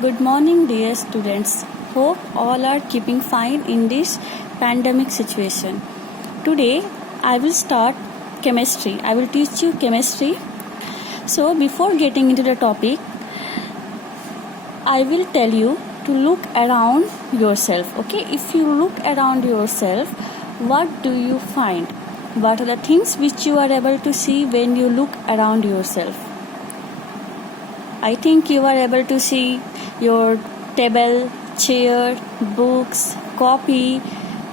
Good morning, dear students. Hope all are keeping fine in this pandemic situation. Today, I will start chemistry. I will teach you chemistry. So, before getting into the topic, I will tell you to look around yourself. Okay, if you look around yourself, what do you find? What are the things which you are able to see when you look around yourself? I think you are able to see your table, chair, books, copy,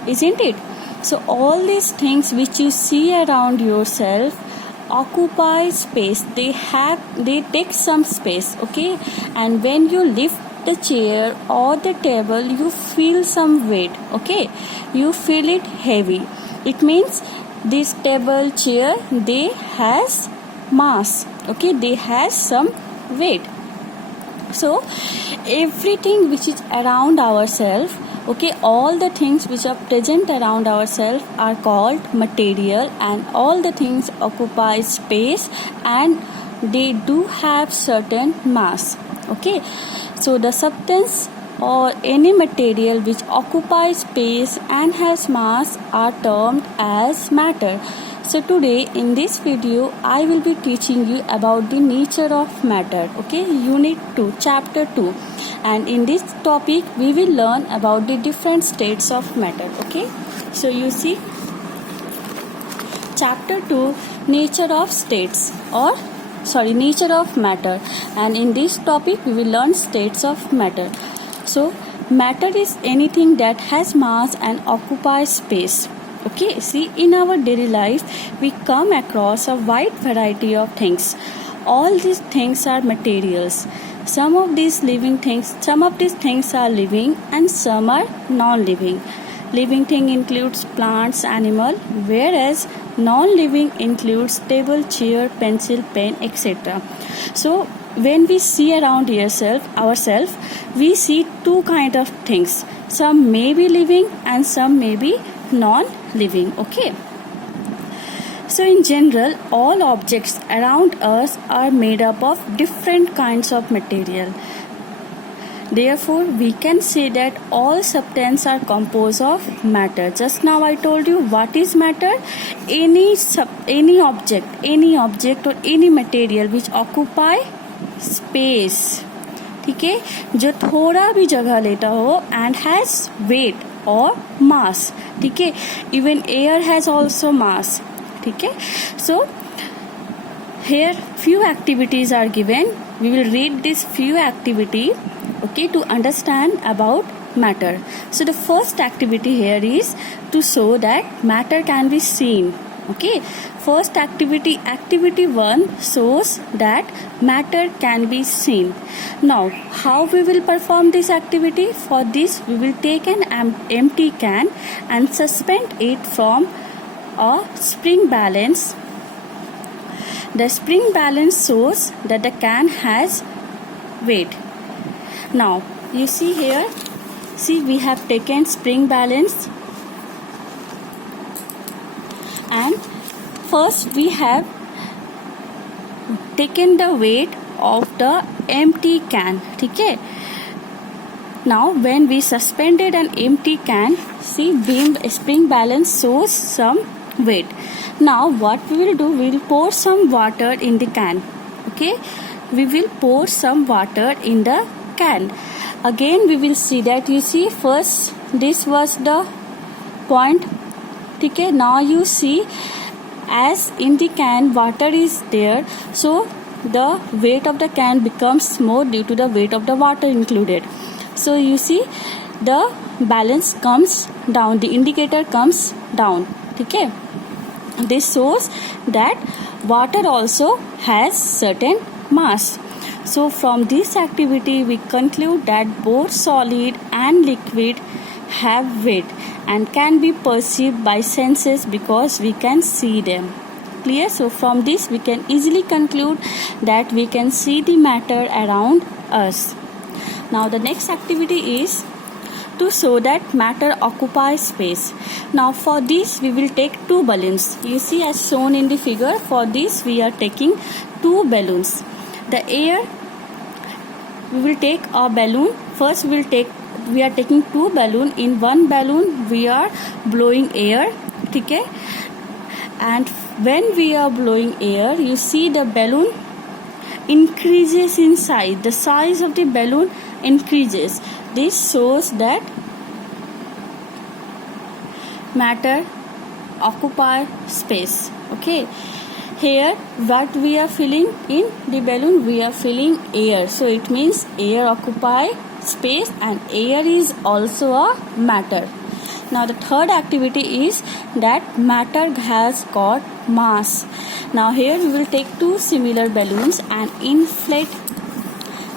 isn't it? So all these things which you see around yourself occupy space. They take some space, okay? And when you lift the chair or the table, you feel some weight, okay? You feel it heavy. It means this table, chair, they has mass, okay? They has some weight. So everything which is around ourselves, okay, all the things which are present around ourselves are called material, and all the things occupy space and they do have certain mass, okay. So the substance or any material which occupies space and has mass are termed as matter. So today in this video I will be teaching you about the nature of matter, okay, unit 2, chapter 2, and in this topic we will learn about the different states of matter, okay. So you see, chapter 2, nature of matter, and in this topic we will learn states of matter. So matter is anything that has mass and occupies space. Okay, see, in our daily life we come across a wide variety of things. All these things are materials. Some of these things are living and some are non-living. Living thing includes plants, animal, whereas non-living includes table, chair, pencil, pen, etc. So when we see around ourselves, we see two kind of things. Some may be living and some may be non-living, okay. So in general, all objects around us are made up of different kinds of material. Therefore, we can say that all substances are composed of matter. Just now I told you what is matter. Any object or any material which occupy space, ठीक है, जो थोड़ा भी जगह लेता हो and has weight or mass, ठीक है. Even air has also mass, ठीक है. So here few activities are given. We will read this few activity, okay, to understand about matter. So the first activity here is to show that matter can be seen, okay. First activity 1 shows that matter can be seen. Now how we will perform this activity? For this we will take an empty can and suspend it from a spring balance. The spring balance shows that the can has weight. Now you see here, see, we have taken spring balance, and first we have taken the weight of the empty can, ठीक है. Now when we suspended an empty can, see, spring balance shows some weight. Now what we will do, we will pour some water in the can, okay. We will pour some water in the can. Again we will see that, you see, first this was the point, ठीक है. Now you see, as in the can water is there, so the weight of the can becomes more due to the weight of the water included. So you see, the balance comes down, the indicator comes down, ठीक है. This shows that water also has certain mass. So from this activity we conclude that both solid and liquid have weight and can be perceived by senses because we can see them. Clear? So from this we can easily conclude that we can see the matter around us. Now the next activity is to show that matter occupies space. Now for this we will take two balloons. You see, as shown in the figure, for this we are taking two balloons. The air we will take a balloon. First we are taking two balloon. In one balloon we are blowing air, okay? And when we are blowing air, you see the balloon increases in size. The size of the balloon increases. This shows that matter occupy space, okay? Here what we are filling in the balloon, we are filling air, so it means air occupy space and air is also a matter. Now the third activity is that matter has got mass. Now here we will take two similar balloons and inflate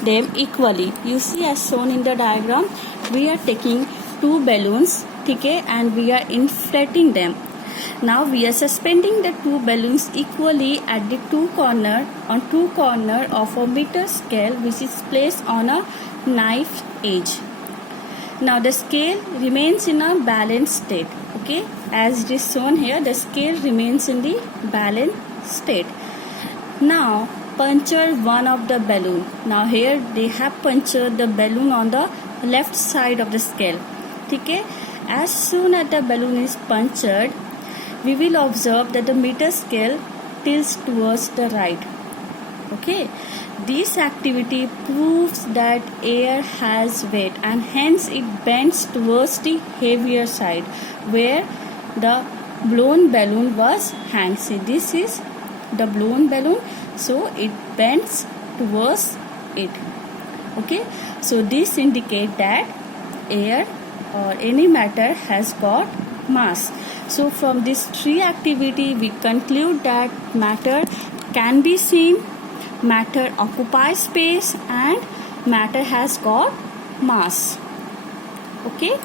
them equally. You see, as shown in the diagram, we are taking two balloons, okay, and we are inflating them. Now we are suspending the two balloons equally at the two corner of a meter scale, which is placed on a knife edge. Now the scale remains in a balanced state, okay? As it is shown here, the scale remains in the balanced state. Now puncture one of the balloon. Now here they have punctured the balloon on the left side of the scale, okay? As soon as the balloon is punctured, we will observe that the meter scale tilts towards the right, okay? This activity proves that air has weight and hence it bends towards the heavier side where the blown balloon was hanged. See, this is the blown balloon, so it bends towards it, okay? So this indicates that air or any matter has got mass. So from this three activity we conclude that matter can be seen, matter occupies space and matter has got mass, okay?